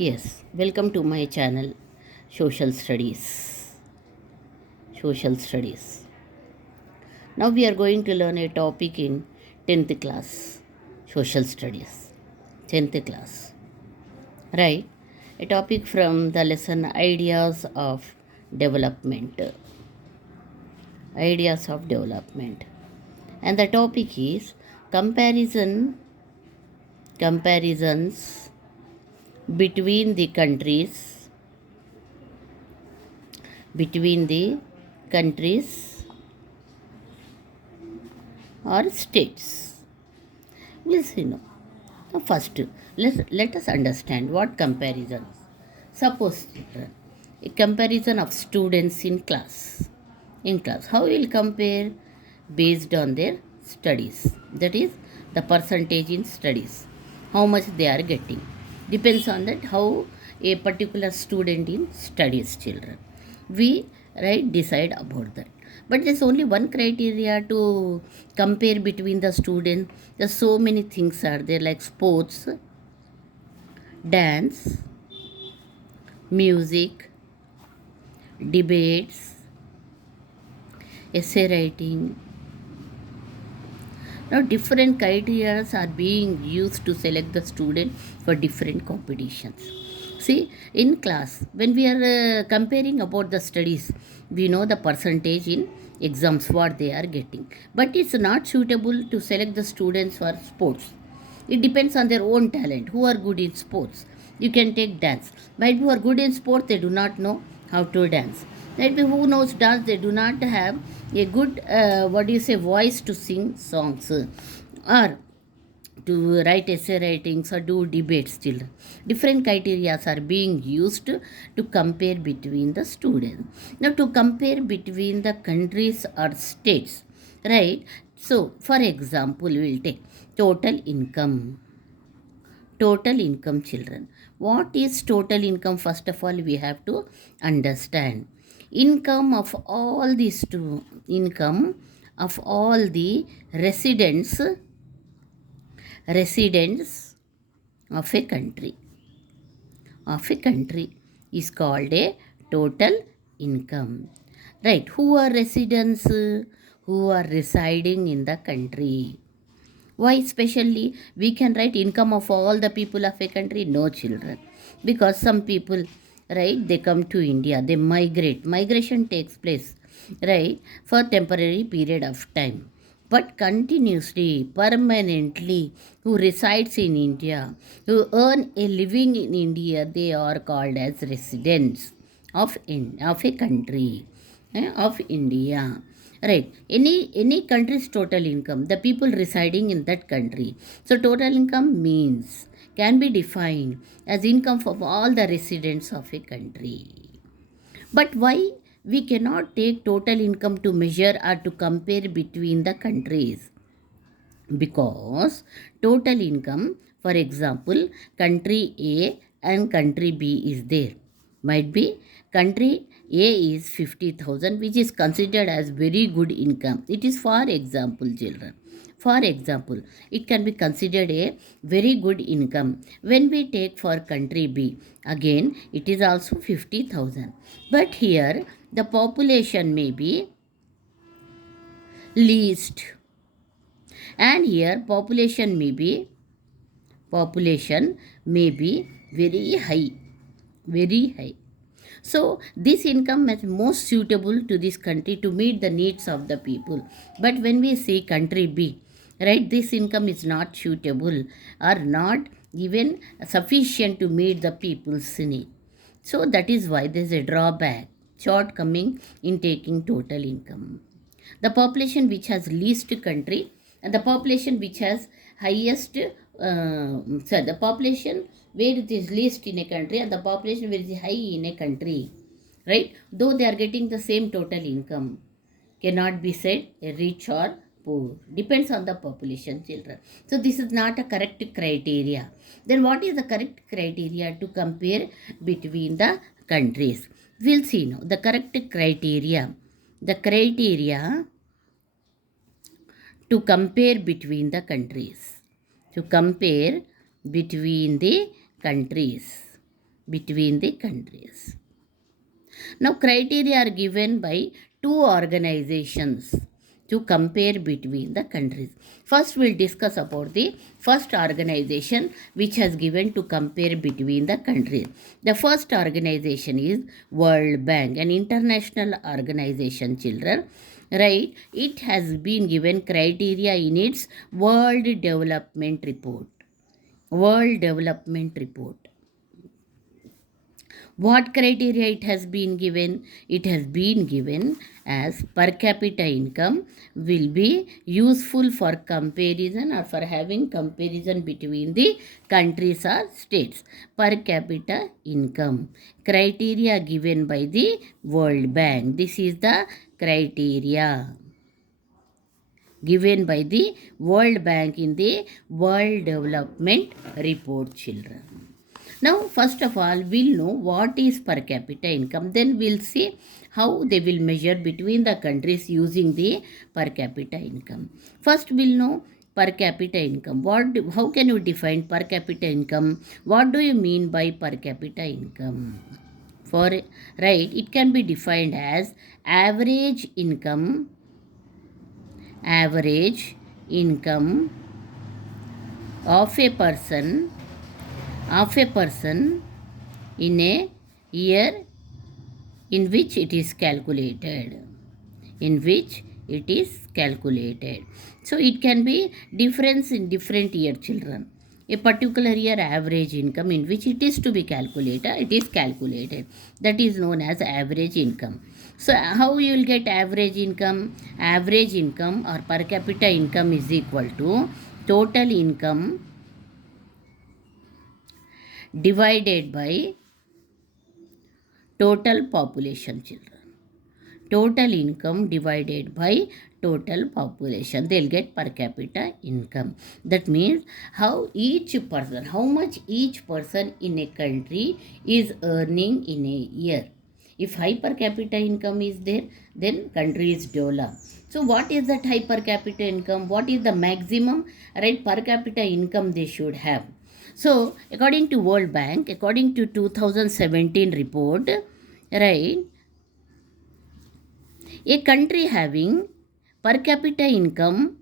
Yes, welcome to my channel, Social Studies. Social Studies. Now we are going to learn a topic in 10th class, Social Studies. 10th class. Right? A topic from the lesson Ideas of Development. Ideas of Development. And the topic is comparisons between the countries, between the countries or states. We'll see now. Now first, let us understand what comparison is. Suppose a comparison of students in class. In class, how we will compare based on their studies. That is the percentage in studies. How much they are getting. Depends on that how a particular student in studies children. We decide about that. But there's only one criteria to compare between the students. There's so many things are there like sports, dance, music, debates, essay writing. Now different criteria are being used to select the student for different competitions. See, in class, when we are comparing about the studies, we know the percentage in exams what they are getting. But it's not suitable to select the students for sports. It depends on their own talent. Who are good in sports? You can take dance. But who are good in sports, they do not know how to dance. Might be who knows dance, they do not have a good, voice to sing songs or to write essay writings or do debates still. Different criteria are being used to compare between the students. Now to compare between the countries or states, right? So for example, we will take total income. Total income children. What is total income? First of all, we have to understand. Income of all these two, income of all the residents of a country is called a total income, right? Who are residents? Who are residing in the country? Why specially we can write income of all the people of a country? No children, because some people, right, they come to India, they migrate. Migration takes place, right, for temporary period of time. But continuously, permanently, who resides in India, who earn a living in India, they are called as residents of a country, of India. Right. Any country's total income, the people residing in that country. So total income means can be defined as income of all the residents of a country. But why we cannot take total income to measure or to compare between the countries? Because total income, for example, country A and country B is there. Might be country A is 50,000, which is considered as very good income. It is for example, children. For example, it can be considered a very good income. When we take for country B, again it is also 50,000. But here the population may be least, and here population may be very high. So this income is most suitable to this country to meet the needs of the people. But when we say country B, right, this income is not suitable or not even sufficient to meet the people's need. So that is why there is a drawback, shortcoming in taking total income. The population which has least country and the population which has highest, the population where it is least in a country and the population where it is high in a country, right, though they are getting the same total income, cannot be said a rich or poor. Depends on the population, children. So this is not a correct criteria. Then what is the correct criteria to compare between the countries? We'll see now the correct criteria. The criteria to compare between the countries. To compare between the countries. between the countries. Now, criteria are given by two organizations to compare between the countries. First, we'll discuss about the first organization which has given to compare between the countries. The first organization is World Bank, an international organization, children. Right? It has been given criteria in its World Development Report. World Development Report. What criteria it has been given? It has been given as per capita income will be useful for comparison or for having comparison between the countries or states. Per capita income. Criteria given by the World Bank. This is the criteria given by the World Bank in the World Development Report, children. Now, first of all, we'll know what is per capita income. Then we'll see how they will measure between the countries using the per capita income. First, we'll know per capita income. How can you define per capita income? What do you mean by per capita income? It can be defined as average income of a person in a year in which it is calculated. So it can be difference in different year, children. A particular year average income in which it is to be calculated. That is known as average income. So how you will get average income? Average income or per capita income is equal to total income divided by total population, children. Total income divided by total population. They'll get per capita income. That means how much each person in a country is earning in a year. If high per capita income is there, then country is developed. So what is that high per capita income? What is the maximum per capita income they should have? So according to World Bank, according to 2017 report, a country having per capita income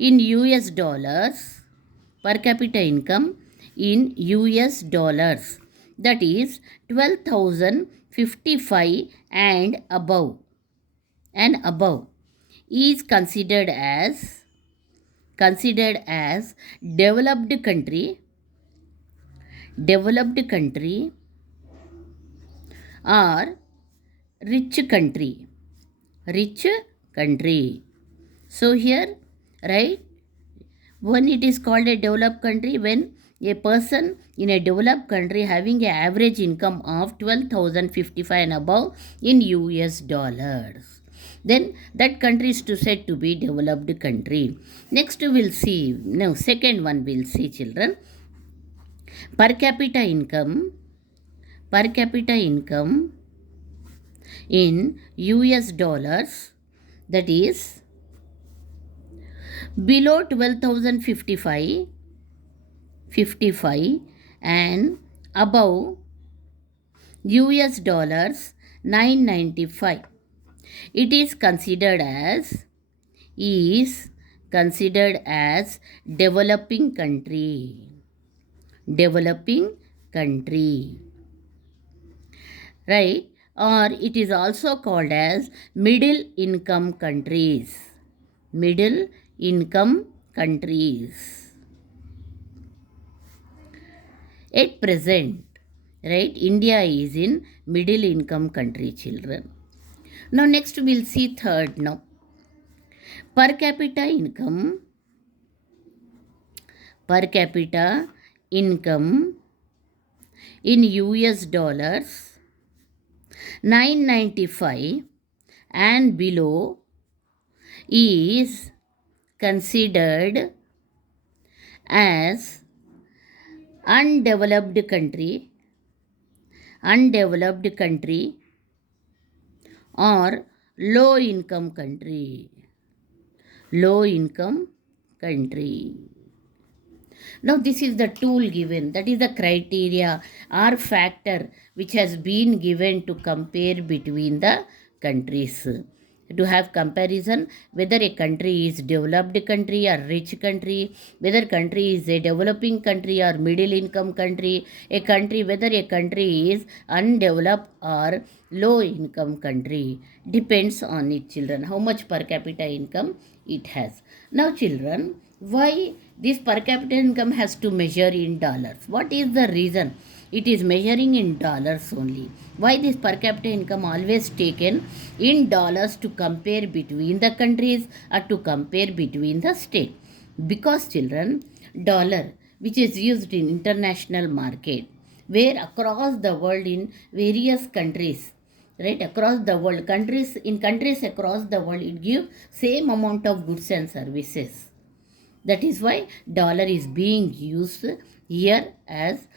in US dollars, per capita income in US dollars, that is 12,055 and above is considered as developed country or rich country. So here, when it is called a developed country, when a person in a developed country having an average income of 12,055 and above in US dollars, then that country is said to be developed country. Next we'll see, second one we'll see, children. Per capita income in US dollars, that is below 12,055 and above US dollars 995. It is considered as developing country. Right? Or it is also called as middle income countries. At present, India is in middle income country, children. Now next we'll see third now. Per capita income in US dollars 995 and below is considered as undeveloped country or low income country. Now this is the tool given, that is the criteria or factor which has been given to compare between the countries. To have comparison whether a country is developed country or rich country, whether country is a developing country or middle income country, a country whether a country is undeveloped or low income country, depends on its children, how much per capita income it has. Now children, why this per capita income has to measure in dollars? What is the reason it is measuring in dollars only? Why this per capita income always taken in dollars to compare between the countries or to compare between the state? Because children, dollar which is used in international market, where across the world in various countries, right, across the world, countries across the world, it gives same amount of goods and services. That is why dollar is being used here as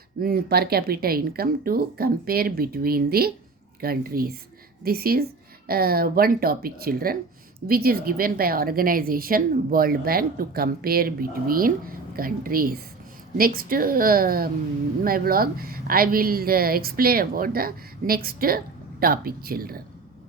per capita income to compare between the countries. This is one topic, children, which is given by organization World Bank to compare between countries. Next, my vlog, I will explain about the next topic, children.